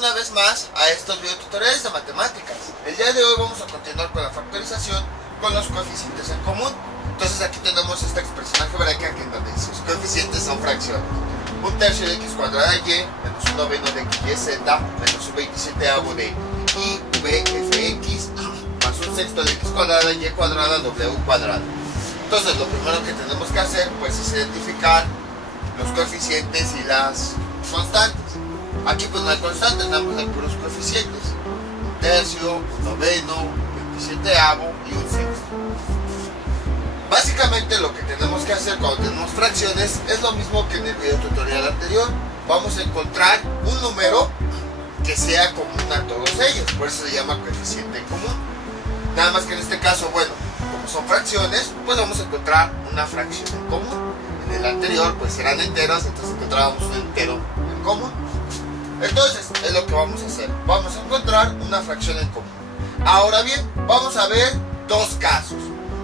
una vez más a estos videotutoriales de matemáticas. El día de hoy vamos a continuar con la factorización con los coeficientes en común. Entonces aquí tenemos esta expresión algebraica que en donde sus coeficientes son fracciones. Un tercio de x cuadrada y menos un noveno de x y z menos un 27avo de y v fx más un sexto de x cuadrada y cuadrada w cuadrado. Entonces lo primero que tenemos que hacer pues es identificar los coeficientes y las constantes. Aquí pues no hay constantes, nada más hay puros coeficientes. Un tercio, un noveno, un 27avo y un sexto. Básicamente lo que tenemos que hacer cuando tenemos fracciones es lo mismo que en el video tutorial anterior. Vamos a encontrar un número que sea común a todos ellos, por eso se llama coeficiente en común. Nada más que en este caso, bueno, como son fracciones, pues vamos a encontrar una fracción en común. En el anterior pues eran enteros, entonces encontrábamos un entero en común. Entonces es lo que vamos a hacer, vamos a encontrar una fracción en común. Ahora bien, vamos a ver dos casos.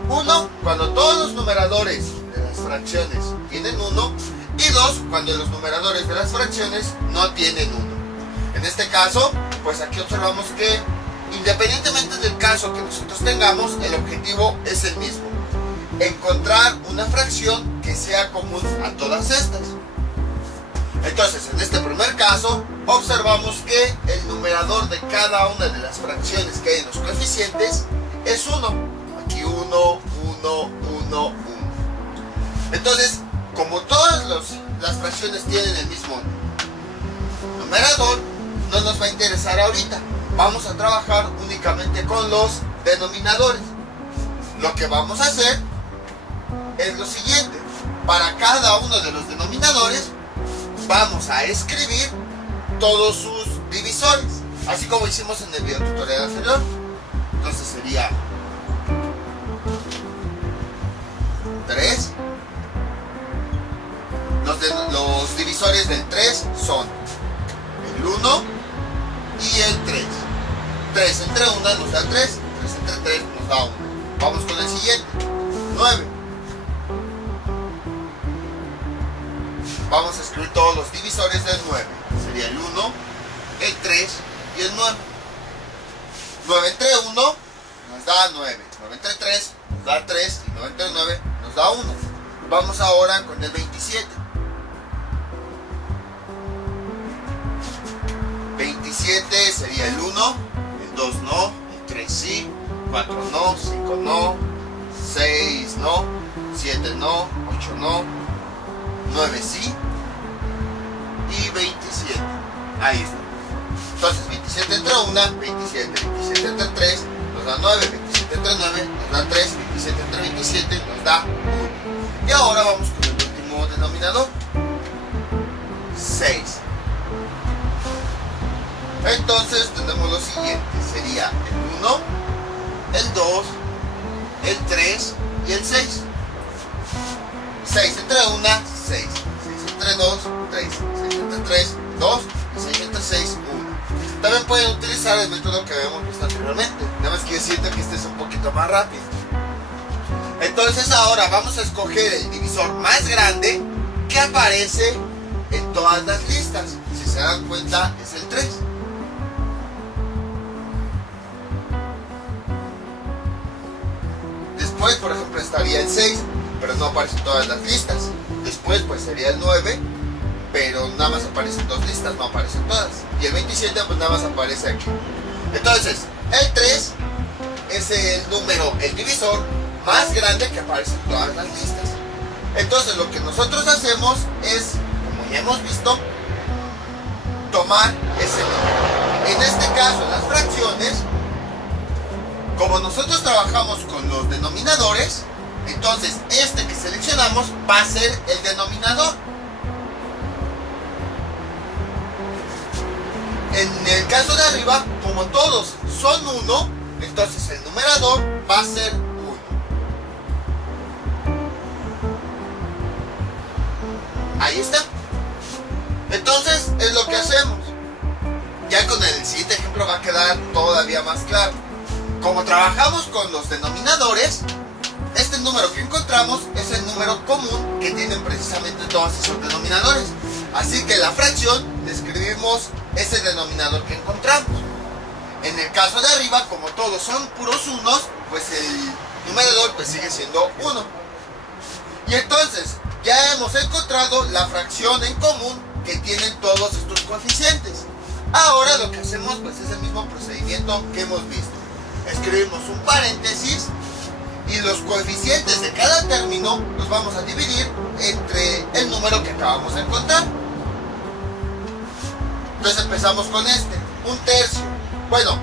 Uno, cuando todos los numeradores de las fracciones tienen 1, y dos, cuando los numeradores de las fracciones no tienen 1. En este caso, pues aquí observamos que independientemente del caso que nosotros tengamos, el objetivo es el mismo: encontrar una fracción que sea común a todas estas. Entonces, en este primer caso, observamos que el numerador de cada una de las fracciones que hay en los coeficientes es 1. Aquí 1, 1, 1, 1. Entonces, como todas las fracciones tienen el mismo numerador, no nos va a interesar ahorita. Vamos a trabajar únicamente con los denominadores. Lo que vamos a hacer es lo siguiente: para cada uno de los denominadores vamos a escribir todos sus divisores, así como hicimos en el video tutorial anterior. Entonces sería 3. Los divisores del 3 son el 1 y el 3. 3 entre 1 nos da 3, 3 entre 3 nos da 1. Vamos con el siguiente, 9. Vamos a escribir todos los divisores del 9. Sería el 1, el 3 y el 9. 9 entre 1 nos da 9. 9 entre 3 nos da 3. Y 9 entre 9 nos da 1. Vamos ahora con el 27. 27 sería el 1, el 2 no, el 3 sí, 4 no, 5 no, 6 no, 7 no, 8 no, 9 sí y 27. Ahí está. Entonces 27 entre 1, 27. 27 entre 3 nos da 9. 27 entre 9 nos da 3. 27 entre 27 nos da 1. Y ahora vamos con el último denominador, 6. Entonces tenemos lo siguiente: sería el 1, el 2, el 3 y el 6. 6 entre 1, 6. 6 entre 2, 3. 6 entre 3, 2. Y 6 entre 6, 1. También pueden utilizar el método que habíamos visto anteriormente, nada más que siento que este es un poquito más rápido. Entonces ahora vamos a escoger el divisor más grande que aparece en todas las listas. Si se dan cuenta, es el 3. Después, por ejemplo, estaría el 6, pero no aparece en todas las listas. Después, pues sería el 9, pero nada más aparece en 2 listas, no aparecen todas. Y el 27, pues nada más aparece aquí. Entonces, el 3 es el número, el divisor más grande que aparece en todas las listas. Entonces, lo que nosotros hacemos es, como ya hemos visto, tomar ese número. En este caso, en las fracciones, como nosotros trabajamos con los denominadores, entonces este que seleccionamos va a ser el denominador. En el caso de arriba, como todos son 1, entonces el numerador va a ser 1. Ahí está. Entonces es lo que hacemos. Ya con el siguiente ejemplo va a quedar todavía más claro. Como trabajamos con los denominadores, este número que encontramos es el número común que tienen precisamente todos esos denominadores. Así que la fracción la escribimos es el denominador que encontramos. En el caso de arriba, como todos son puros unos, pues el numerador pues sigue siendo 1. Y entonces ya hemos encontrado la fracción en común que tienen todos estos coeficientes. Ahora lo que hacemos pues es el mismo procedimiento que hemos visto. Escribimos un paréntesis y los coeficientes de cada término los vamos a dividir entre el número que acabamos de encontrar. Entonces empezamos con este, 1/3. Bueno,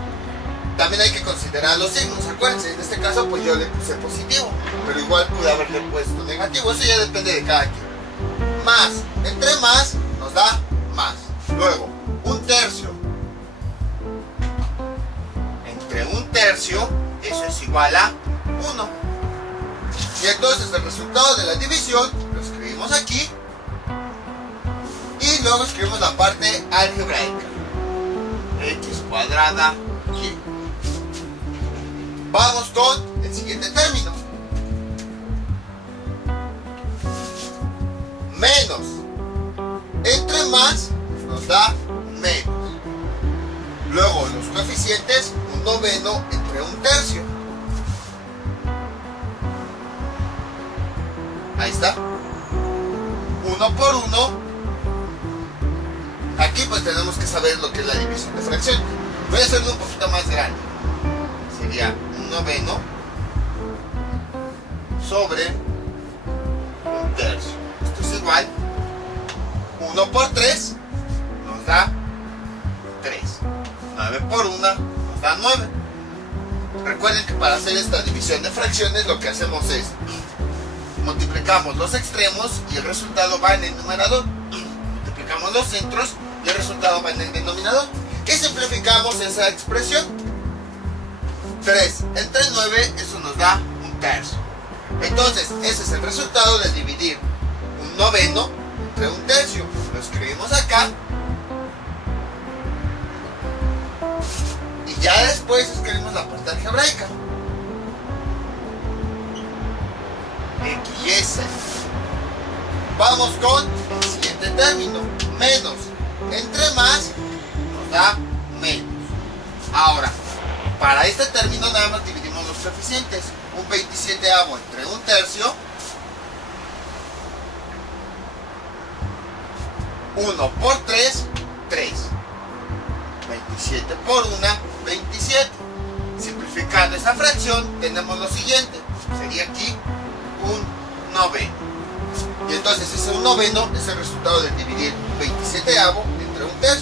también hay que considerar los signos, acuérdense, en este caso pues yo le puse positivo, pero igual pude haberle puesto negativo, eso ya depende de cada quien. Más, entre más nos da más. Luego, 1/3. Entre 1/3, eso es igual a 1. Y entonces el resultado de la división lo escribimos aquí. Y luego escribimos la parte algebraica. X cuadrada y... Vamos con el siguiente término. Menos. Entre más nos da menos. Luego los coeficientes, 1/9 entre 1/3. Ahí está. 1 por 1. Aquí pues tenemos que saber lo que es la división de fracción. Voy a hacerlo un poquito más grande. Sería 1/9 sobre 1/3. Esto es igual. 1 por 3 nos da 3. 9 por 1 nos da 9. Recuerden que para hacer esta división de fracciones lo que hacemos es multiplicamos los extremos y el resultado va en el numerador. Multiplicamos los centros y el resultado va en el denominador. Y simplificamos esa expresión. 3 entre 9, eso nos da 1/3. Entonces, ese es el resultado de dividir 1/9 entre 1/3. Lo escribimos acá. Y ya después escribimos la parte algebraica. X y S. Vamos con el siguiente término. Menos. Entre más nos da menos. Ahora, para este término nada más dividimos los coeficientes. 1/27 entre 1/3. 1 por 3, 3. 27 por 1, 27. Simplificando esa fracción, tenemos lo siguiente. Sería aquí 1/9. Y entonces ese 1/9 es el resultado de dividir 27 entre 1/3.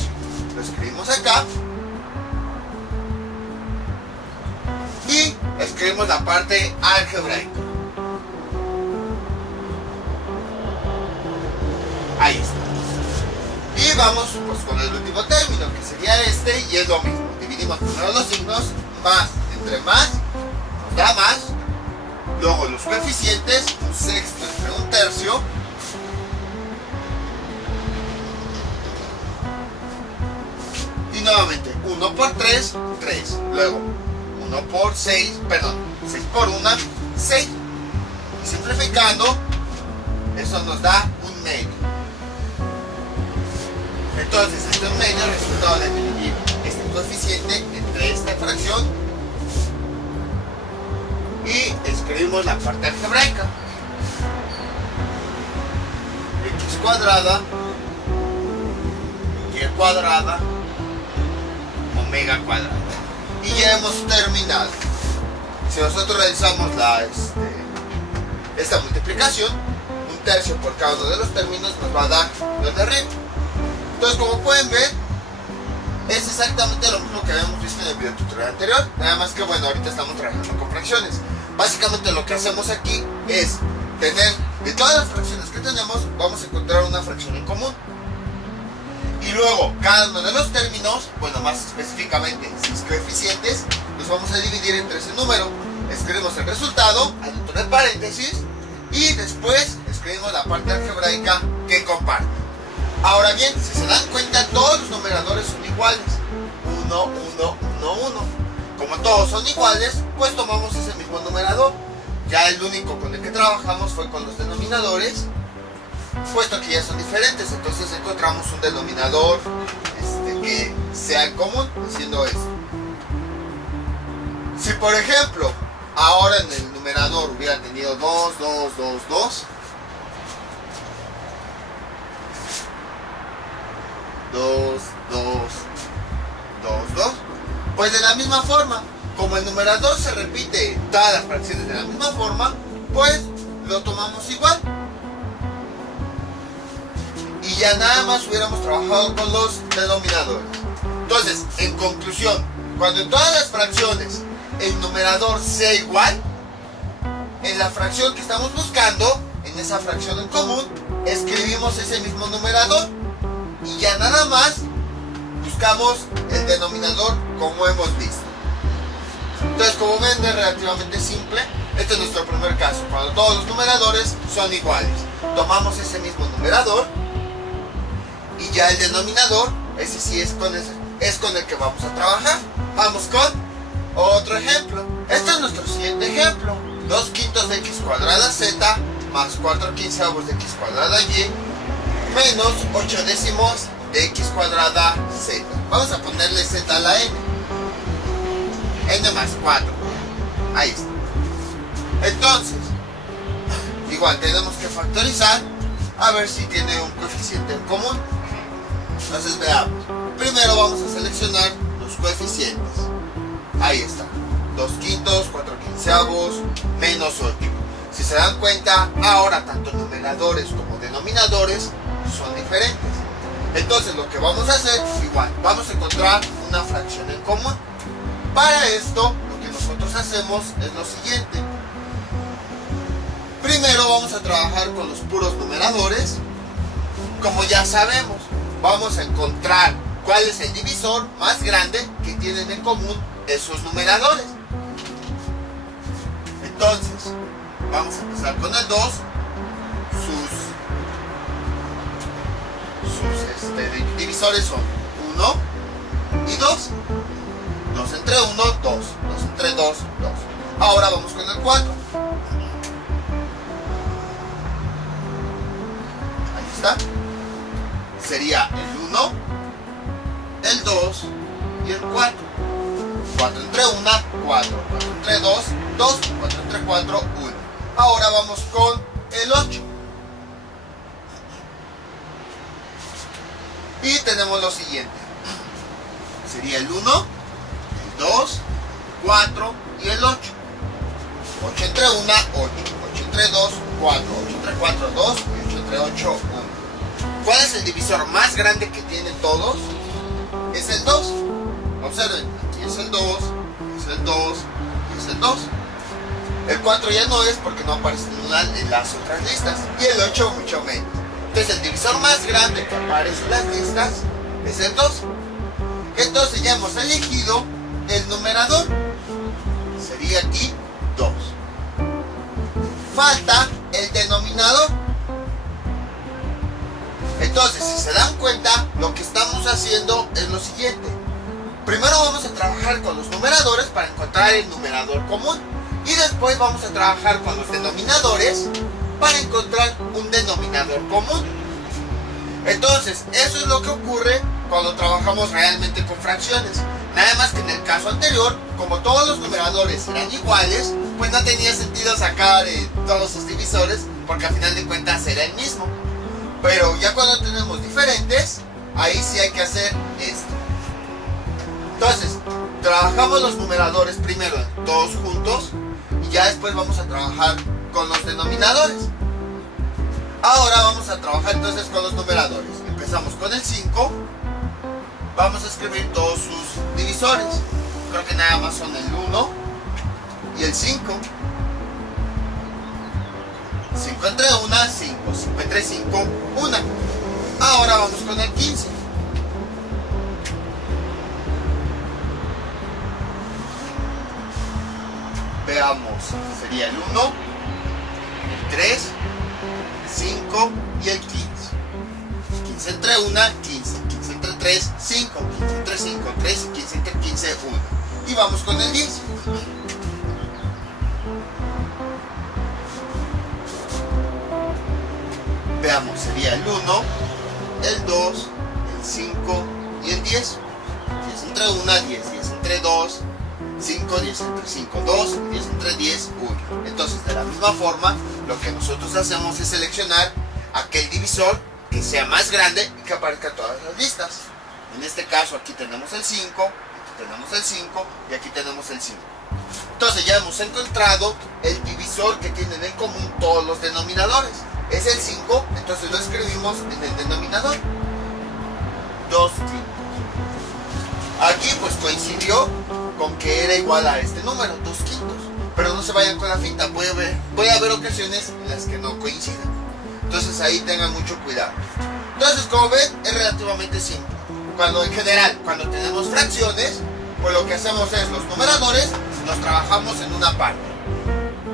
Lo escribimos acá. Y escribimos la parte algebraica. Ahí está. Y vamos pues con el último término, que sería este, y es lo mismo. Dividimos primero los signos, más entre más nos da más. Luego los coeficientes, 1/6 entre 1/3. Y nuevamente 1 por 3, 3. Luego 1 por 6, perdón, 6 por 1, 6. Y simplificando, eso nos da 1/2. Entonces este 1/2 es el resultado de dividir este coeficiente entre esta fracción. Y escribimos la parte algebraica. X cuadrada, Y cuadrada, omega cuadrada. Y ya hemos terminado. Si nosotros realizamos esta multiplicación, 1/3 por cada uno de los términos nos va a dar los de arriba. Entonces, como pueden ver, es exactamente lo mismo que habíamos visto en el video tutorial anterior, nada más que bueno, ahorita estamos trabajando con fracciones. Básicamente lo que hacemos aquí es tener, de todas las fracciones que tenemos, vamos a encontrar una fracción en común. Y luego, cada uno de los términos, bueno, más específicamente 6 coeficientes, los vamos a dividir entre ese número. Escribimos el resultado, adentro del paréntesis, y después escribimos la parte algebraica que comparte. Ahora bien, si se dan cuenta, todos los numeradores son iguales. 1, 1, 1, 1. Como todos son iguales, pues tomamos ese mismo numerador. Ya el único con el que trabajamos fue con los denominadores, puesto que ya son diferentes. Entonces encontramos un denominador que sea en común, haciendo esto. Si por ejemplo, ahora en el numerador hubiera tenido 2, 2, 2, 2, 2, 2, 2, 2, pues de la misma forma, como el numerador se repite todas las fracciones de la misma forma, pues lo tomamos igual. Y ya nada más hubiéramos trabajado con los denominadores. Entonces, en conclusión, cuando en todas las fracciones el numerador sea igual, en la fracción que estamos buscando, en esa fracción en común, escribimos ese mismo numerador y ya nada más buscamos el denominador como hemos visto. Entonces, como ven, es relativamente simple. Este es nuestro primer caso, cuando todos los numeradores son iguales. Tomamos ese mismo numerador y ya el denominador, ese sí es con el que vamos a trabajar. Vamos con otro ejemplo. Este es nuestro siguiente ejemplo. 2 quintos de x cuadrada z más 4 quinceavos de x cuadrada y menos 8 décimos de x cuadrada z. Vamos a ponerle z a la n. N más 4. Ahí está. Entonces, igual tenemos que factorizar a ver si tiene un coeficiente en común. Entonces veamos. Primero vamos a seleccionar los coeficientes. Ahí está. 2 quintos, 4 quinceavos, menos 8. Si se dan cuenta, ahora tanto numeradores como denominadores son diferentes. Entonces lo que vamos a hacer, igual, vamos a encontrar una fracción en común. Para esto, lo que nosotros hacemos es lo siguiente. Primero vamos a trabajar con los puros numeradores. Como ya sabemos, vamos a encontrar cuál es el divisor más grande que tienen en común esos numeradores. Entonces, vamos a empezar con el 2. Sus divisores son 1 y 2. 2 entre 1, 2. 2 entre 2, 2. Ahora vamos con el 4. Ahí está. Sería el 1, el 2 y el 4. 4 entre 1, 4. 4 entre 2, 2. 4 entre 4, 1. Ahora vamos con el 8. Y tenemos lo siguiente. Sería el 1, el 2, 4 y el 8. 8 entre 1, 8. 8 entre 2, 4. 8 entre 4, 2. Y 8 entre 8, 1. ¿Cuál es el divisor más grande que tienen todos? Es el 2. Observen, aquí es el 2, es el 2 y es el 2. El 4 ya no es porque no aparece en las otras listas. Y el 8 mucho menos. Entonces el divisor más grande que aparece en las listas es el 2. Entonces ya hemos elegido el numerador. Sería aquí 2. Falta el denominador. Entonces, si se dan cuenta, lo que estamos haciendo es lo siguiente. Primero vamos a trabajar con los numeradores para encontrar el numerador común. Y después vamos a trabajar con los denominadores para encontrar un denominador común. Entonces, eso es lo que ocurre cuando trabajamos realmente con fracciones. Nada más que en el caso anterior, como todos los numeradores eran iguales, pues no tenía sentido sacar todos sus divisores, porque al final de cuentas era el mismo. Pero ya cuando tenemos diferentes, ahí sí hay que hacer esto. Entonces, trabajamos los numeradores primero todos juntos y ya después vamos a trabajar con los denominadores. Ahora vamos a trabajar entonces con los numeradores. Empezamos con el 5. Vamos a escribir todos sus divisores. Creo que nada más son el 1 y el 5. 5 entre 1, 5. 5 entre 5, 1. Ahora vamos con el 15. Veamos, sería el 1, el 3, el 5 y el 15. 15 entre 1, 15. 15 entre 3, 5. 15 entre 5, 3. 15 entre 15, 1. Y vamos con el 10. Veamos, sería el 1, el 2, el 5 y el 10, 10 entre 1, 10, 10 entre 2, 5, 10 entre 5, 2, 10 entre 10, 1. Entonces, de la misma forma, lo que nosotros hacemos es seleccionar aquel divisor que sea más grande y que aparezca en todas las listas. En este caso, aquí tenemos el 5, aquí tenemos el 5 y aquí tenemos el 5. Entonces, ya hemos encontrado el divisor que tienen en común todos los denominadores. Es el 5, entonces lo escribimos en el denominador. 2 quintos. Aquí pues coincidió con que era igual a este número, 2 quintos. Pero no se vayan con la finta, puede haber ocasiones en las que no coincidan. Entonces ahí tengan mucho cuidado. Entonces, como ven, es relativamente simple. En general, cuando tenemos fracciones, pues lo que hacemos es los numeradores los trabajamos en una parte.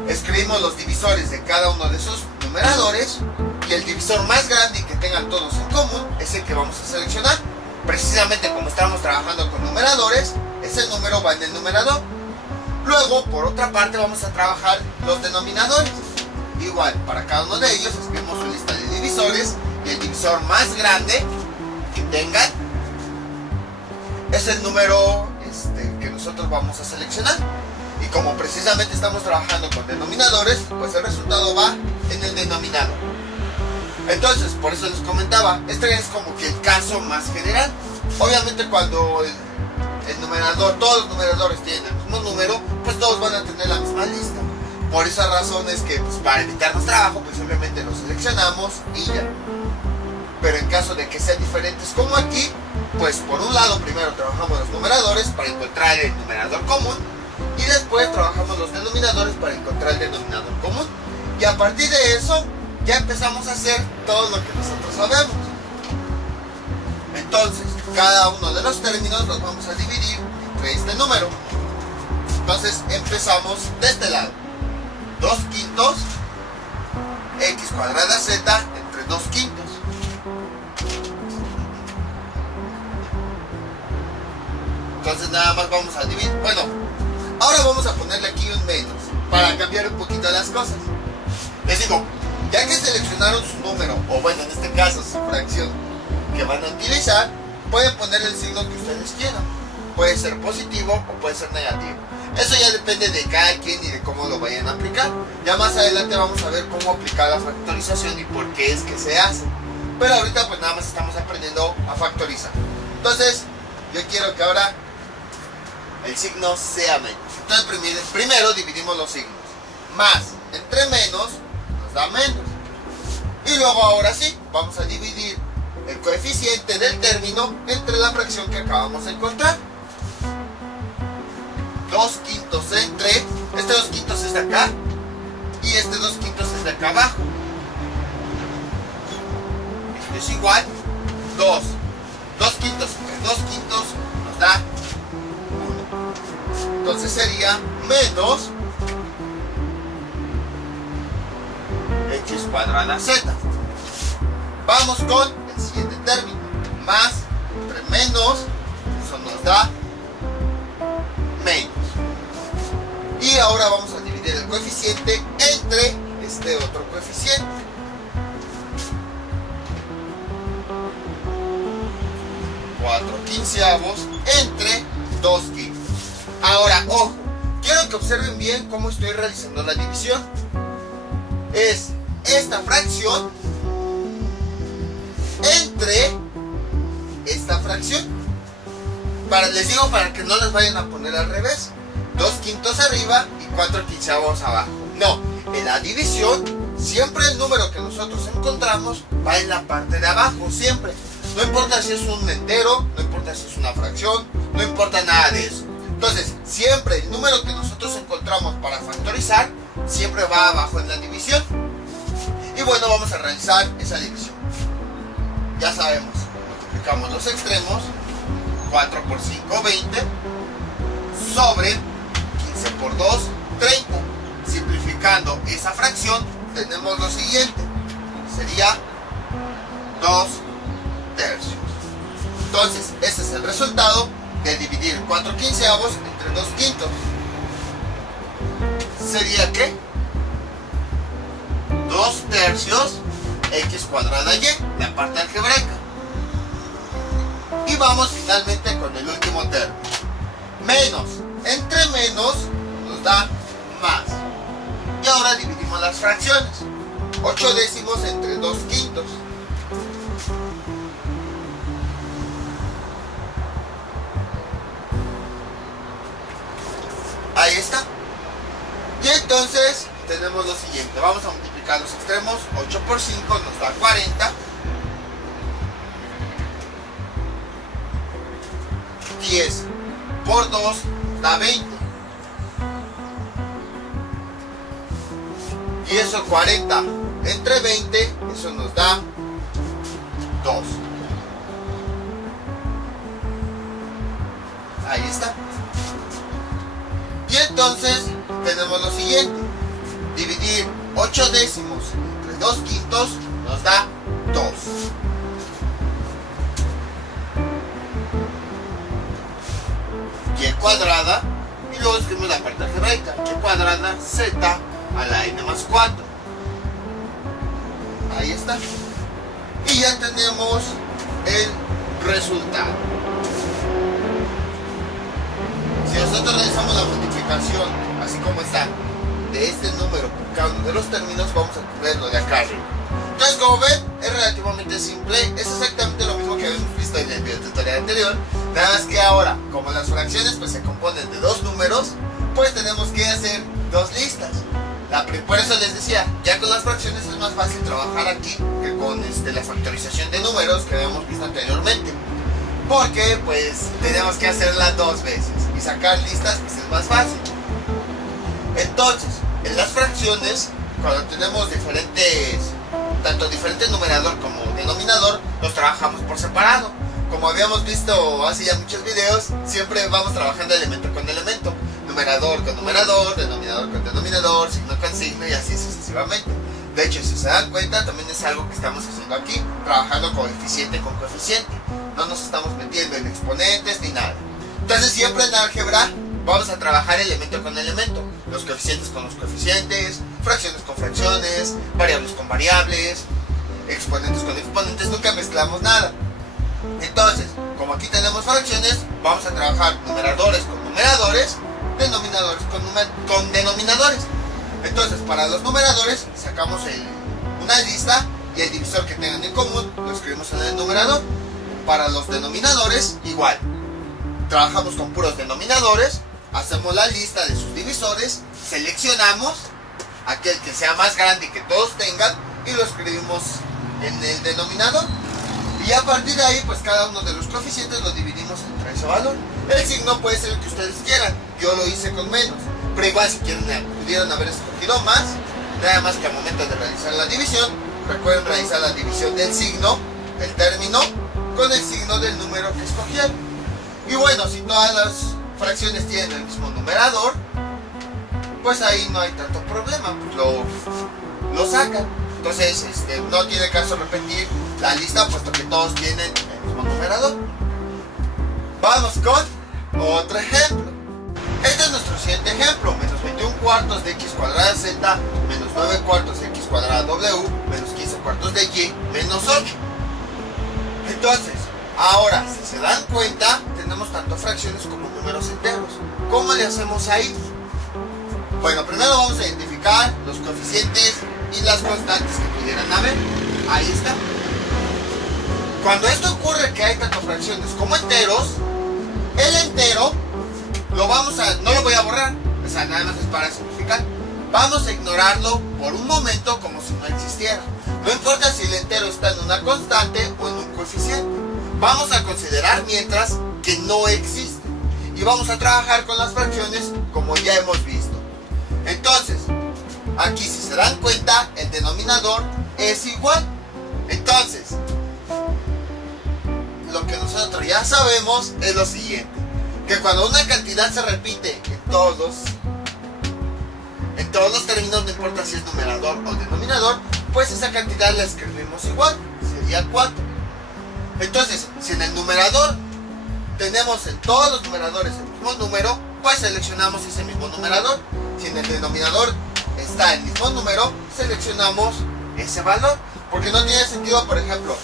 Escribimos los divisores de cada uno de esos numeradores y el divisor más grande y que tengan todos en común es el que vamos a seleccionar. Precisamente como estamos trabajando con numeradores, ese número va en el numerador. Luego, por otra parte, vamos a trabajar los denominadores. Igual, para cada uno de ellos escribimos una lista de divisores y el divisor más grande que tengan es el número que nosotros vamos a seleccionar. Y como precisamente estamos trabajando con denominadores, pues el resultado va en el denominador. Entonces, por eso les comentaba, este es como que el caso más general. Obviamente cuando el numerador, todos los numeradores tienen el mismo número, pues todos van a tener la misma lista. Por esa razón es que pues, para evitarnos trabajo, pues simplemente los seleccionamos y ya. Pero en caso de que sean diferentes como aquí, pues por un lado primero trabajamos los numeradores para encontrar el numerador común y después trabajamos los denominadores para encontrar el denominador común. Y a partir de eso ya empezamos a hacer todo lo que nosotros sabemos. Entonces, cada uno de los términos los vamos a dividir entre este número. Entonces empezamos de este lado. 2 quintos x cuadrada z entre 2 quintos. Entonces nada más vamos a dividir. Bueno, ahora vamos a ponerle aquí un menos para cambiar un poquito las cosas. Les digo, ya que seleccionaron su número, o bueno, en este caso su fracción que van a utilizar, pueden poner el signo que ustedes quieran. Puede ser positivo o puede ser negativo. Eso ya depende de cada quien y de cómo lo vayan a aplicar. Ya más adelante vamos a ver cómo aplicar la factorización y por qué es que se hace. Pero ahorita pues nada más estamos aprendiendo a factorizar. Entonces, yo quiero que ahora el signo sea menos. Entonces primero dividimos los signos. Más entre menos nos da menos. Y luego ahora sí, vamos a dividir el coeficiente del término entre la fracción que acabamos de encontrar. 2 quintos entre, este 2 quintos es de acá y este 2 quintos es de acá abajo. Esto es igual 2 quintos entre 2 quintos nos da 1. Entonces sería menos x cuadrada z. Vamos con el siguiente término. Más entre menos, eso nos da menos. Y ahora vamos a dividir el coeficiente entre este otro coeficiente. Cuatro quinceavos entre 2 quintos. Ahora, ojo, quiero que observen bien cómo estoy realizando la división. Es esta fracción entre esta fracción. Les digo para que no las vayan a poner al revés. 2 quintos arriba y 4 quinceavos abajo. No, en la división siempre el número que nosotros encontramos va en la parte de abajo, siempre. No importa si es un entero, no importa si es una fracción, no importa nada de eso. Entonces, siempre el número que nosotros encontramos para factorizar, siempre va abajo en la división. Y bueno, vamos a realizar esa división. Ya sabemos, multiplicamos los extremos, 4 por 5, 20, sobre 15 por 2, 30. Simplificando esa fracción, tenemos lo siguiente, sería 2 tercios. Entonces, ese es el resultado de dividir 4 quinceavos entre 2 quintos. ¿Sería qué? 2 tercios x cuadrada y, la parte algebraica. Y vamos finalmente con el último término. Menos. Entre menos nos da más. Y ahora dividimos las fracciones. 8 décimos entre 2 quintos. Ahí está. Y entonces tenemos lo siguiente. Vamos a multiplicar los extremos. 8 por 5 nos da 40. 10 por 2 da 20. Y eso 40 entre 20, eso nos da 2. Ahí está. Y entonces tenemos lo siguiente. Dividir 8 décimos entre 2 quintos nos da 2. Y cuadrada, y luego escribimos la parte algebraica. Y cuadrada z a la n más 4. Ahí está. Y ya tenemos el resultado. Si nosotros realizamos la multiplicación, así como está, de este número por cada uno de los términos, vamos a obtener lo de acá arriba. Entonces, como ven, es relativamente simple. Es exactamente lo mismo que habíamos visto en el video tutorial anterior. Nada más que ahora, como las fracciones pues se componen de dos números, pues tenemos que hacer dos listas. Por eso les decía, ya con las fracciones es más fácil trabajar aquí que con la factorización de números que habíamos visto anteriormente. Porque pues tenemos que hacerla dos veces y sacar listas pues es más fácil. Entonces, en las fracciones, cuando tenemos tanto diferente numerador como denominador, los trabajamos por separado. Como habíamos visto hace ya muchos videos, siempre vamos trabajando elemento con elemento, numerador con numerador, denominador con denominador, signo con signo y así sucesivamente. De hecho, si se dan cuenta, también es algo que estamos haciendo aquí, trabajando coeficiente con coeficiente. No nos estamos metiendo en exponentes ni nada. Entonces siempre en álgebra vamos a trabajar elemento con elemento, los coeficientes con los coeficientes, fracciones con fracciones, variables con variables, exponentes con exponentes, nunca mezclamos nada. Entonces, como aquí tenemos fracciones, vamos a trabajar numeradores con numeradores, denominadores con denominadores. Entonces, para los numeradores sacamos una lista y el divisor que tengan en común lo escribimos en el numerador. Para los denominadores, igual. Trabajamos con puros denominadores, hacemos la lista de sus divisores, seleccionamos aquel que sea más grande y que todos tengan y lo escribimos en el denominador. Y a partir de ahí, pues cada uno de los coeficientes lo dividimos entre ese valor. El signo puede ser el que ustedes quieran. Yo lo hice con menos. Pero igual si quieren, pudieron haber escogido más. Nada más que al momento de realizar la división, recuerden realizar la división del signo, el término, con el signo del número que escogieron. Y bueno, si todas las fracciones tienen el mismo numerador, pues ahí no hay tanto problema. Pues lo sacan. Entonces, no tiene caso repetir la lista, puesto que todos tienen el mismo numerador. Vamos con otro ejemplo. Este es nuestro siguiente ejemplo. Menos 21 cuartos de x cuadrada z, menos 9 cuartos de x cuadrada w, menos 15 cuartos de y, menos 8. Entonces, ahora, si se dan cuenta, tenemos tanto fracciones como números enteros. ¿Cómo le hacemos ahí? Bueno, primero vamos a identificar los coeficientes y las constantes que pudieran haber. Ahí está. Cuando esto ocurre, que hay tanto fracciones como enteros, el entero no lo voy a borrar, o sea, nada más es para simplificar. Vamos a ignorarlo por un momento como si no existiera. No importa si el entero está en una constante o en un coeficiente. Vamos a considerar mientras que no existe. Y vamos a trabajar con las fracciones como ya hemos visto. Entonces, aquí si se dan cuenta, el denominador es igual. Entonces, lo que nosotros ya sabemos es lo siguiente: que cuando una cantidad se repite en todos los términos, no importa si es numerador o denominador, pues esa cantidad la escribimos igual, sería 4. Entonces, si en el numerador tenemos en todos los numeradores el mismo número, pues seleccionamos ese mismo numerador. Si en el denominador está el mismo número, seleccionamos ese valor. Porque no tiene sentido, por ejemplo,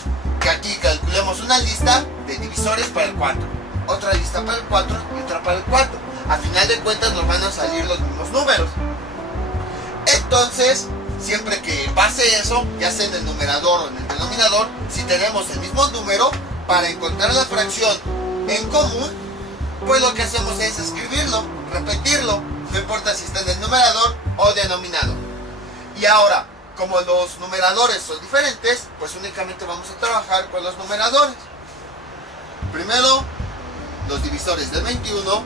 que aquí calculemos una lista de divisores para el 4, otra lista para el 4 y otra para el 4. A final de cuentas nos van a salir los mismos números. Entonces, siempre que pase eso, ya sea en el numerador o en el denominador, si tenemos el mismo número, para encontrar la fracción en común, pues lo que hacemos es escribirlo, repetirlo, no importa si está en el numerador o denominador. Y ahora, como los numeradores son diferentes, pues únicamente vamos a trabajar con los numeradores. Primero, los divisores del 21,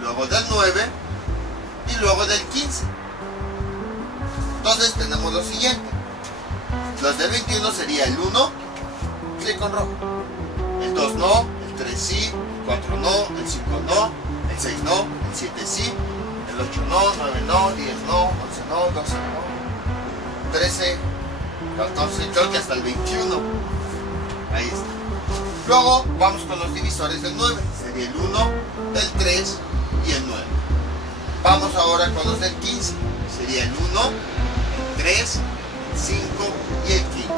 luego del 9 y luego del 15. Entonces tenemos lo siguiente. Los del 21 sería el 1, clic con rojo. El 2 no, el 3 sí, el 4 no, el 5 no, el 6 no, el 7 sí, el 8 no, 9 no, 10 no, 11 no, 12 no, 13, 14, creo que hasta el 21. Ahí está. Luego vamos con los divisores del 9. Sería el 1, el 3 y el 9. Vamos ahora con los del 15. Sería el 1, el 3, el 5 y el 15.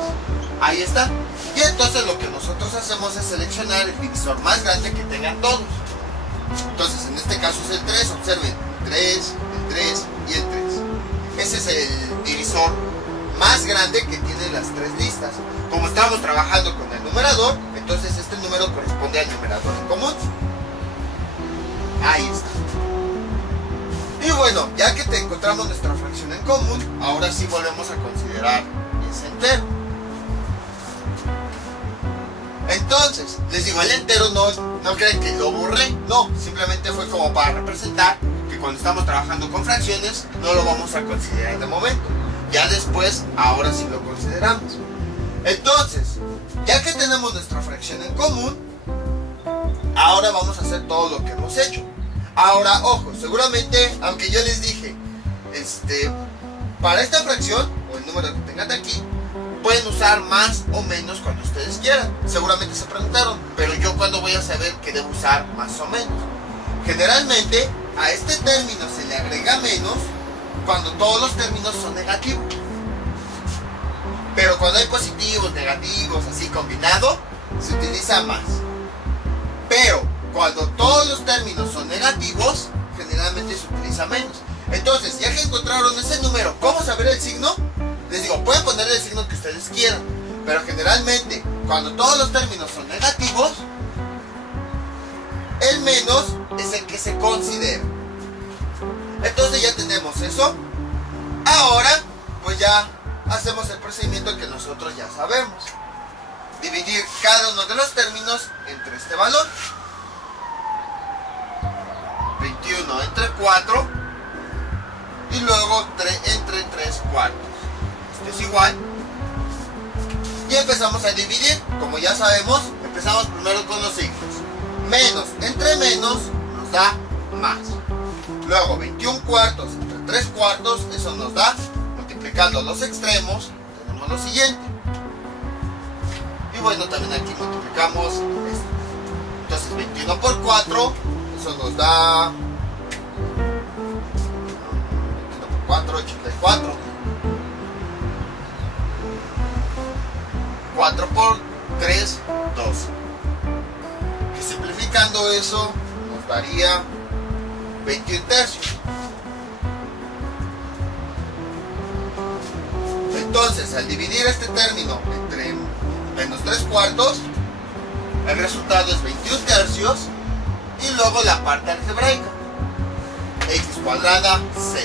Ahí está. Y entonces lo que nosotros hacemos es seleccionar el divisor más grande que tengan todos. Entonces en este caso es el 3. Observen, el 3 y el 3. Ese es el divisor más grande que tiene las tres listas. Como estamos trabajando con el numerador, entonces este número corresponde al numerador en común. Ahí está. Y bueno, ya que te encontramos nuestra fracción en común, ahora sí volvemos a considerar ese entero. Entonces, les digo, el entero no creen que lo borré, no, simplemente fue como para representar que cuando estamos trabajando con fracciones no lo vamos a considerar de momento. Ya después, ahora sí lo consideramos. Entonces, ya que tenemos nuestra fracción en común, ahora vamos a hacer todo lo que hemos hecho. Ahora, ojo, seguramente, aunque yo les dije, para esta fracción, o el número que tengan aquí, pueden usar más o menos cuando ustedes quieran. Seguramente se preguntaron, pero yo cuando voy a saber que debo usar más o menos. Generalmente, a este término se le agrega menos cuando todos los términos son negativos. Pero cuando hay positivos, negativos, así combinado, se utiliza más. Pero cuando todos los términos son negativos, generalmente se utiliza menos. Entonces, ya que encontraron ese número, ¿cómo saber el signo? Les digo, pueden poner el signo que ustedes quieran, pero generalmente, cuando todos los términos son negativos, el menos es el que se considera. Entonces ya tenemos eso. Ahora, pues ya hacemos el procedimiento que nosotros ya sabemos. Dividir cada uno de los términos entre este valor. 21 entre 4 y luego entre 3 cuartos. Esto es igual. Y empezamos a dividir. Como ya sabemos, empezamos primero con los signos. Menos entre menos nos da más. Luego 21 cuartos entre 3 cuartos, eso nos da, multiplicando los extremos, tenemos lo siguiente. Y bueno, también aquí multiplicamos esto. Entonces 21 por 4, eso nos da 21 por 4, 84. 4 por 3, 12. Y simplificando eso, nos daría 21 tercios. Entonces, al dividir este término entre menos 3 cuartos, el resultado es 21 tercios y luego la parte algebraica, x cuadrada z.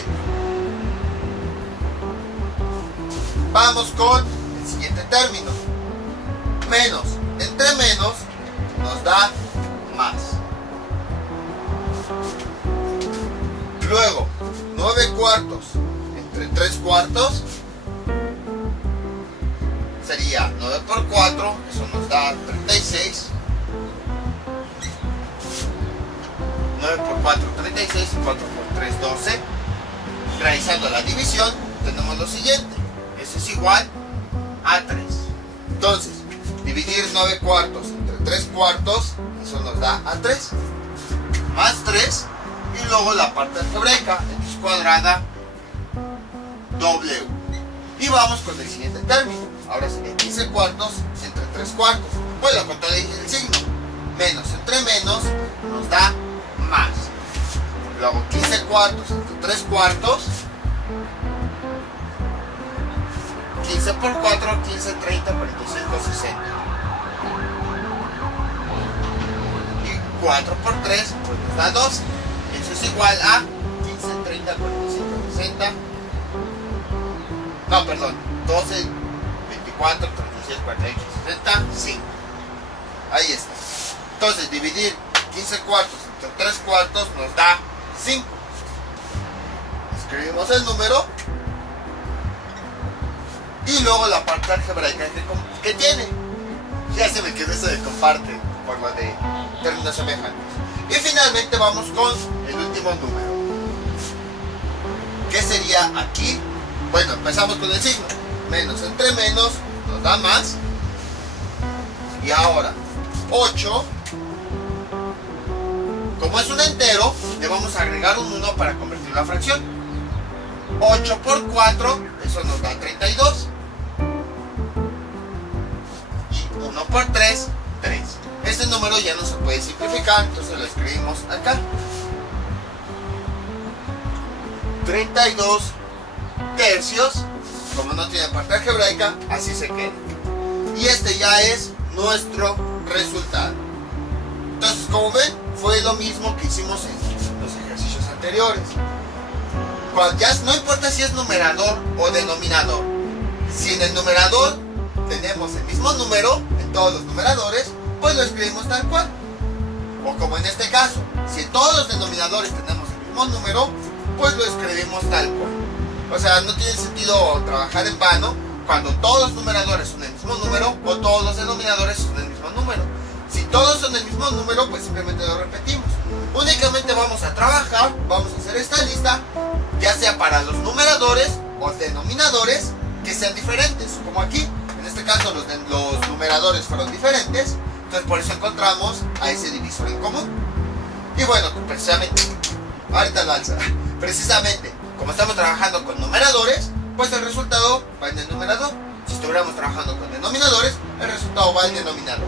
Vamos con el siguiente término. Menos entre menos nos da más. Luego, 9 cuartos entre 3 cuartos sería 9 por 4, eso nos da 36. 9 por 4, 36, 4 por 3, 12. Realizando la división, tenemos lo siguiente. Eso es igual a 3. Entonces, dividir 9 cuartos entre 3 cuartos, eso nos da a 3. Más 3. Y luego la parte algebraica, x cuadrada w. Y vamos con el siguiente término. Ahora sería 15 cuartos entre 3 cuartos. Pues lo contrario el signo. Menos entre menos nos da más. Luego 15 cuartos entre 3 cuartos. 15 por 4, 15, 30, 45, 60. Y 4 por 3, pues nos da 12. Eso es igual a 15, 30, 45, 60. No, perdón. 12, 24, 36, 48, 60, 5. Ahí está. Entonces, dividir 15 cuartos entre 3 cuartos nos da 5. Escribimos el número. Y luego la parte algebraica que tiene. Ya se me quedó eso de comparte, por lo de términos semejantes. Y finalmente vamos con el último número. ¿Qué sería aquí? Bueno, empezamos con el signo. Menos entre menos nos da más. Y ahora, 8. Como es un entero, le vamos a agregar un 1 para convertirlo a fracción. 8 por 4, eso nos da 32. Y 1 por 3, 3. Este número ya no se puede simplificar, entonces lo escribimos acá. 32 tercios, como no tiene parte algebraica, así se queda. Y este ya es nuestro resultado. Entonces, como ven, fue lo mismo que hicimos en los ejercicios anteriores. Ya no importa si es numerador o denominador. Si en el numerador tenemos el mismo número, en todos los numeradores, pues lo escribimos tal cual. O como en este caso, si en todos los denominadores tenemos el mismo número, pues lo escribimos tal cual. O sea, no tiene sentido trabajar en vano cuando todos los numeradores son el mismo número o todos los denominadores son el mismo número. Si todos son el mismo número, pues simplemente lo repetimos. Únicamente vamos a trabajar, vamos a hacer esta lista, ya sea para los numeradores o denominadores que sean diferentes, como aquí. En este caso los numeradores fueron diferentes, entonces por eso encontramos a ese divisor en común. Y bueno, precisamente, ahorita lo alza, precisamente, como estamos trabajando con numeradores, pues el resultado va en el numerador. Si estuviéramos trabajando con denominadores, el resultado va en el denominador.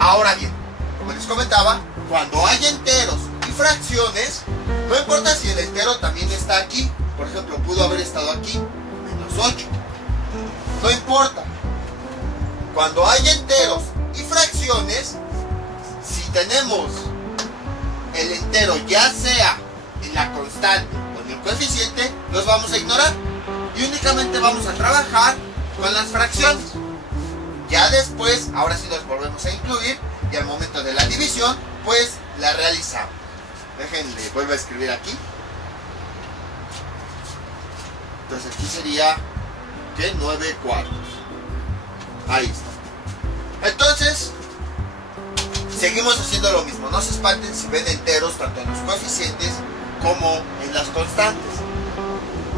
Ahora bien, como les comentaba, cuando hay enteros y fracciones, no importa si el entero también está aquí. Por ejemplo, pudo haber estado aquí, menos 8. No importa. Cuando hay enteros y fracciones, si tenemos el entero ya sea en la constante o en el coeficiente, los vamos a ignorar. Y únicamente vamos a trabajar con las fracciones. Ya después, ahora sí los volvemos a incluir y al momento de la división, pues la realizamos. Déjenle, vuelvo a escribir aquí. Entonces aquí sería, ¿qué? 9 cuartos. Ahí está. Entonces, seguimos haciendo lo mismo. No se espanten si ven enteros tanto en los coeficientes como en las constantes.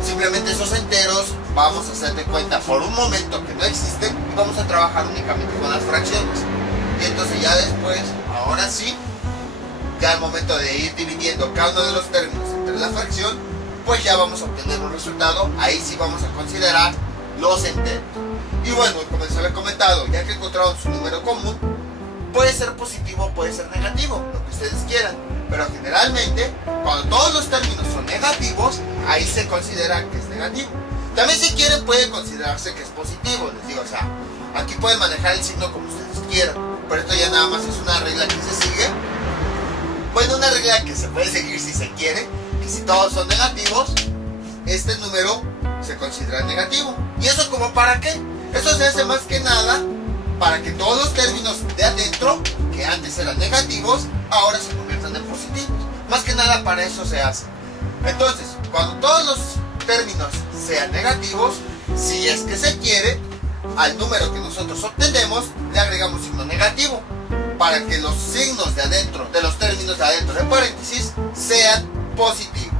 Simplemente esos enteros vamos a hacer de cuenta por un momento que no existen y vamos a trabajar únicamente con las fracciones. Y entonces ya después, ahora sí, ya al momento de ir dividiendo cada uno de los términos entre la fracción, pues ya vamos a obtener un resultado. Ahí sí vamos a considerar los enteros. Y bueno, como les había comentado, ya que encontraron su número común, puede ser positivo, puede ser negativo, lo que ustedes quieran. Pero generalmente, cuando todos los términos son negativos, ahí se considera que es negativo. También si quieren puede considerarse que es positivo, les digo, o sea, aquí pueden manejar el signo como ustedes quieran. Pero esto ya nada más es una regla que se sigue. Bueno, una regla que se puede seguir si se quiere, que si todos son negativos, este número se considera negativo. ¿Y eso como para qué? Eso se hace más que nada para que todos los términos de adentro, que antes eran negativos, ahora se conviertan en positivos. Más que nada para eso se hace. Entonces, cuando todos los términos sean negativos, si es que se quiere, al número que nosotros obtenemos le agregamos signo negativo para que los signos de adentro, de los términos de adentro de paréntesis, sean positivos.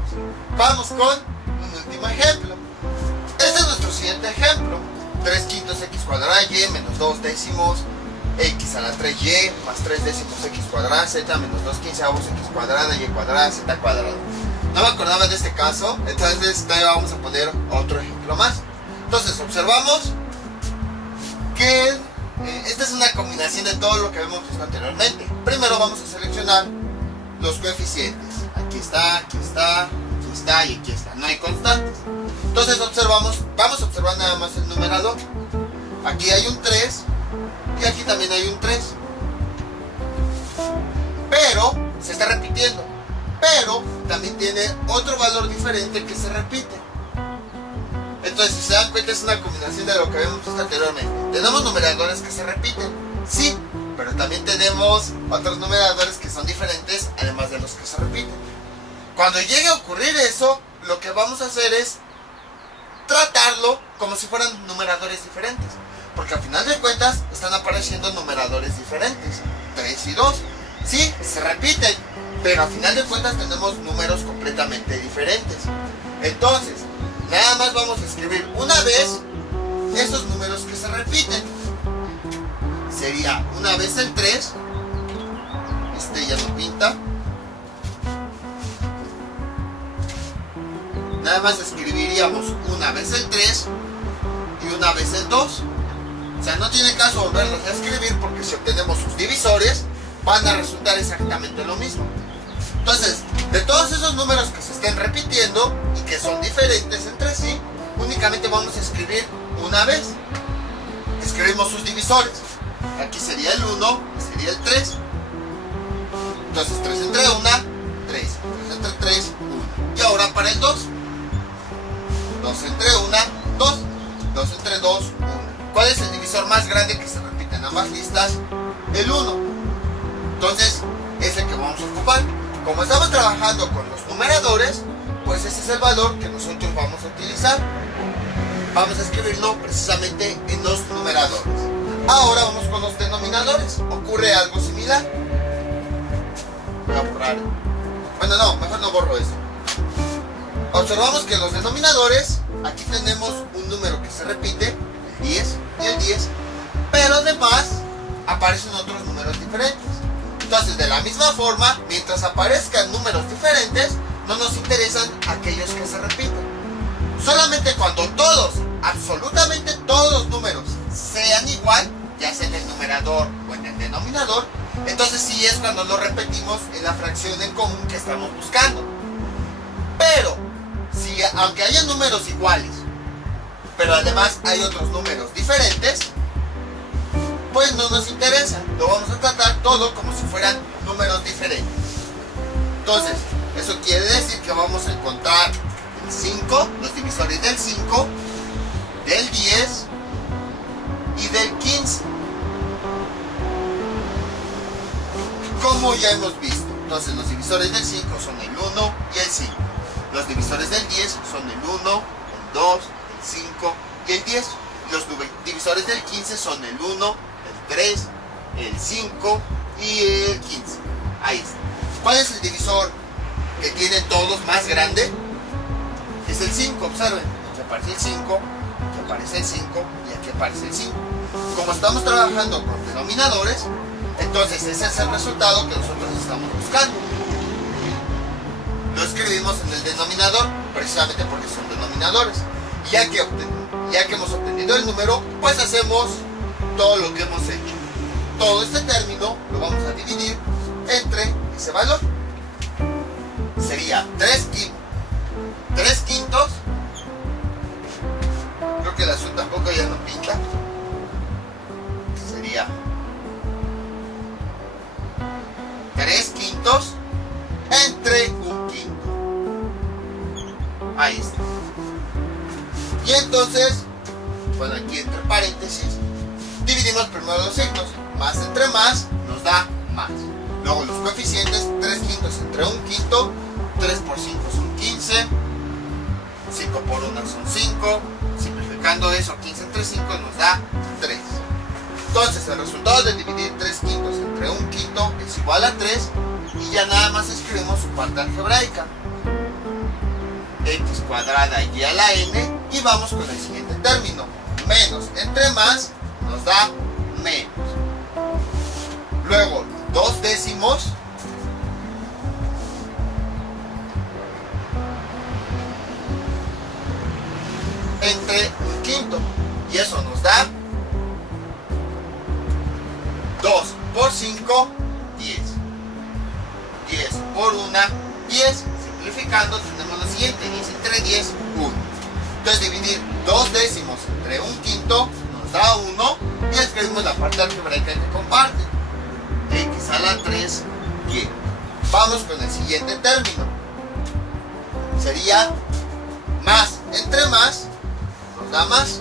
Vamos con un último ejemplo. Este es nuestro siguiente ejemplo. 3 quintos x cuadrada y menos 2 décimos x a la 3y más 3 décimos x cuadrada z menos 2 quinceavos x cuadrada y cuadrada z cuadrada. No me acordaba de este caso, entonces vamos a poner otro ejemplo más. Entonces observamos que esta es una combinación de todo lo que hemos visto anteriormente. Primero vamos a seleccionar los coeficientes. Aquí está, aquí está, aquí está y aquí está. No hay constantes. Entonces observamos, vamos a observar nada más el numerador. Aquí hay un 3 y aquí también hay un 3. Pero se está repitiendo. Pero también tiene otro valor diferente que se repite. Entonces, si se dan cuenta, es una combinación de lo que habíamos visto anteriormente. Tenemos numeradores que se repiten, sí, pero también tenemos otros numeradores que son diferentes, además de los que se repiten. Cuando llegue a ocurrir eso, lo que vamos a hacer es tratarlo como si fueran numeradores diferentes. Porque al final de cuentas están apareciendo numeradores diferentes, 3 y 2. Sí, se repiten, pero al final de cuentas tenemos números completamente diferentes. Entonces, nada más vamos a escribir una vez esos números que se repiten. Sería una vez el 3. Este ya no pinta. Nada más escribiríamos una vez el 3 y una vez el 2. O sea, no tiene caso volverlos a escribir porque si obtenemos sus divisores van a resultar exactamente lo mismo. Entonces, de todos esos números que se estén repitiendo y que son diferentes entre sí, únicamente vamos a escribir una vez. Escribimos sus divisores. Aquí sería el 1, sería el 3. Entonces 3 entre 1, 3. 3 entre 3, 1. Y ahora para el 2. 2 entre 1, 2. 2 entre 2, 1. ¿Cuál es el divisor más grande que se repite en ambas listas? El 1. Entonces, es el que vamos a ocupar. Como estamos trabajando con los numeradores, pues ese es el valor que nosotros vamos a utilizar. Vamos a escribirlo precisamente en los numeradores. Ahora vamos con los denominadores. Ocurre algo similar. Voy a borrar. Bueno, no, mejor no borro eso. Observamos que en los denominadores, aquí tenemos un número que se repite, el 10 y el 10, pero además aparecen otros números diferentes. Entonces, de la misma forma, mientras aparezcan números diferentes, no nos interesan aquellos que se repiten. Solamente cuando todos, absolutamente todos los números sean igual, ya sea en el numerador o en el denominador, entonces sí es cuando lo repetimos en la fracción en común que estamos buscando. Pero, si aunque haya números iguales, pero además hay otros números diferentes, pues no nos interesa, lo vamos a tratar todo como si fueran números diferentes. Entonces, eso quiere decir que vamos a encontrar el 5, los divisores del 5, del 10 y del 15. Como ya hemos visto, entonces los divisores del 5 son el 1 y el 5. Los divisores del 10 son el 1, el 2, el 5 y el 10. Los divisores del 15 son el 1, el 3, el 5 y el 15. Ahí está. ¿Cuál es el divisor que tienen todos más grande? Es el 5, observen. Aquí aparece el 5, aquí aparece el 5 y aquí aparece el 5. Como estamos trabajando con denominadores, entonces ese es el resultado que nosotros estamos buscando. Lo escribimos en el denominador, precisamente porque son denominadores. Ya que hemos obtenido el número, pues hacemos todo lo que hemos hecho. Todo este término lo vamos a dividir entre ese valor. Sería 3 quintos. Creo que el azul tampoco ya no pinta. Sería 3 quintos entre un quinto. Ahí está. Y entonces, bueno, aquí entre paréntesis, dividimos primero los signos. Más entre más nos da más. Luego los coeficientes, 3 quintos entre un quinto, 3 por 5 son 15, 5 por 1 son 5, simplificando eso, 15 entre 5 nos da 3. Entonces el resultado de dividir 3 quintos entre un quinto es igual a 3 y ya nada más escribimos su parte algebraica. X cuadrada y a la n y vamos con el siguiente término. Menos entre más nos da menos. Luego 2 décimos entre un quinto y eso nos da siguiente, 10 entre 10, 1. Entonces dividir 2 décimos entre 1/5 nos da 1 y escribimos la parte algebraica que comparte. X a la 3y. Vamos con el siguiente término. Sería más entre más nos da más.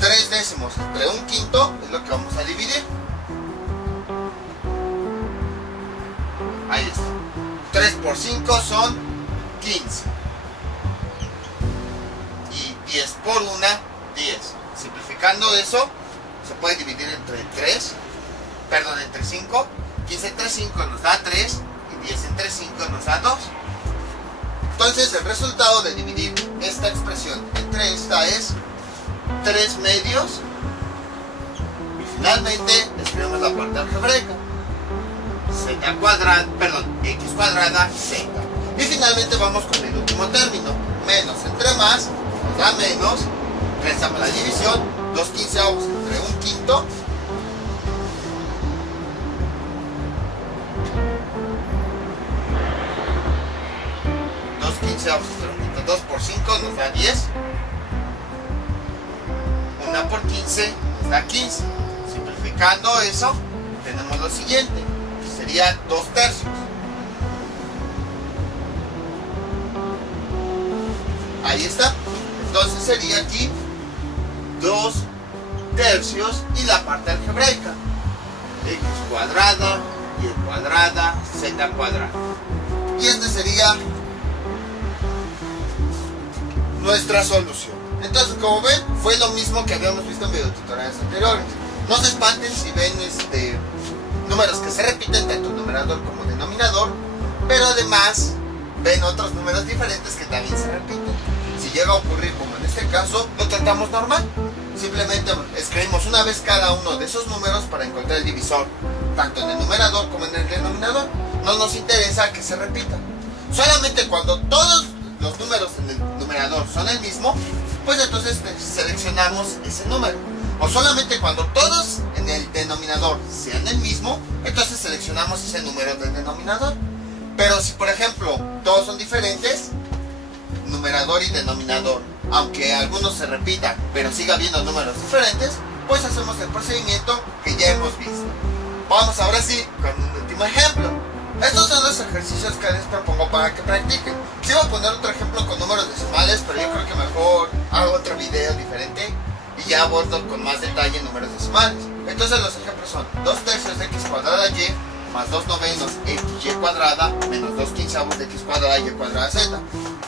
3 décimos entre 1/5 es lo que vamos a dividir. Ahí está. 3 por 5 son 15. Y 10 por 1, 10. Simplificando eso, se puede dividir entre 5. 15 entre 5 nos da 3 y 10 entre 5 nos da 2. Entonces el resultado de dividir esta expresión entre esta es 3 medios. Y finalmente escribimos la parte algebraica. X cuadrada z. Y finalmente vamos con el último término. Menos entre más nos da menos. Realizamos la división. 2/15 entre 1/5. Entre 2 por 5 nos da 10. 1 por 15 nos da 15. Simplificando eso, tenemos lo siguiente. Sería 2 tercios. Ahí está. Entonces sería aquí 2 tercios y la parte algebraica. X cuadrada, y cuadrada, z cuadrada. Y este sería nuestra solución. Entonces, como ven, fue lo mismo que habíamos visto en videotutoriales anteriores. No se espanten si ven números que se repiten tanto en numerador como en denominador, pero además ven otros números diferentes que también se repiten. Si llega a ocurrir como en este caso, lo tratamos normal. Simplemente escribimos una vez cada uno de esos números para encontrar el divisor, tanto en el numerador como en el denominador. No nos interesa que se repita. Solamente cuando todos los números en el numerador son el mismo, pues entonces seleccionamos ese número. O solamente cuando todos en el denominador sean el mismo, entonces seleccionamos ese número del denominador. Pero si por ejemplo todos son diferentes, numerador y denominador, aunque algunos se repitan pero siga habiendo números diferentes, pues hacemos el procedimiento que ya hemos visto. Vamos ahora sí con un último ejemplo. Estos son los ejercicios que les propongo para que practiquen. Sí voy a poner otro ejemplo con números decimales, pero yo creo que mejor hago otro video diferente y ya abordo con más detalle números decimales. Entonces los ejemplos son 2 tercios de x cuadrada y más 2 novenos xy cuadrada menos 2/15 de x cuadrada y cuadrada z.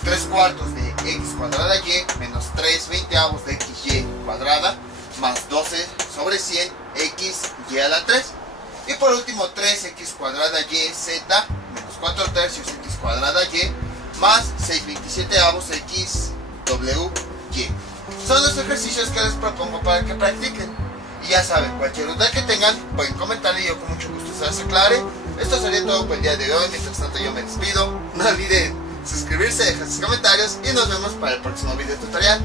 3 cuartos de x cuadrada y menos 3/20 de xy cuadrada más 12 sobre 100 xy a la 3. Y por último 3x cuadrada y z menos 4 tercios x cuadrada y más 6/27 x w y. Son los ejercicios que les propongo para que practiquen. Y ya saben, cualquier duda que tengan pueden comentarle y yo con mucho gusto se las aclare. Esto sería todo por el día de hoy. Mientras tanto yo me despido. No olviden suscribirse, dejar sus comentarios y nos vemos para el próximo video tutorial.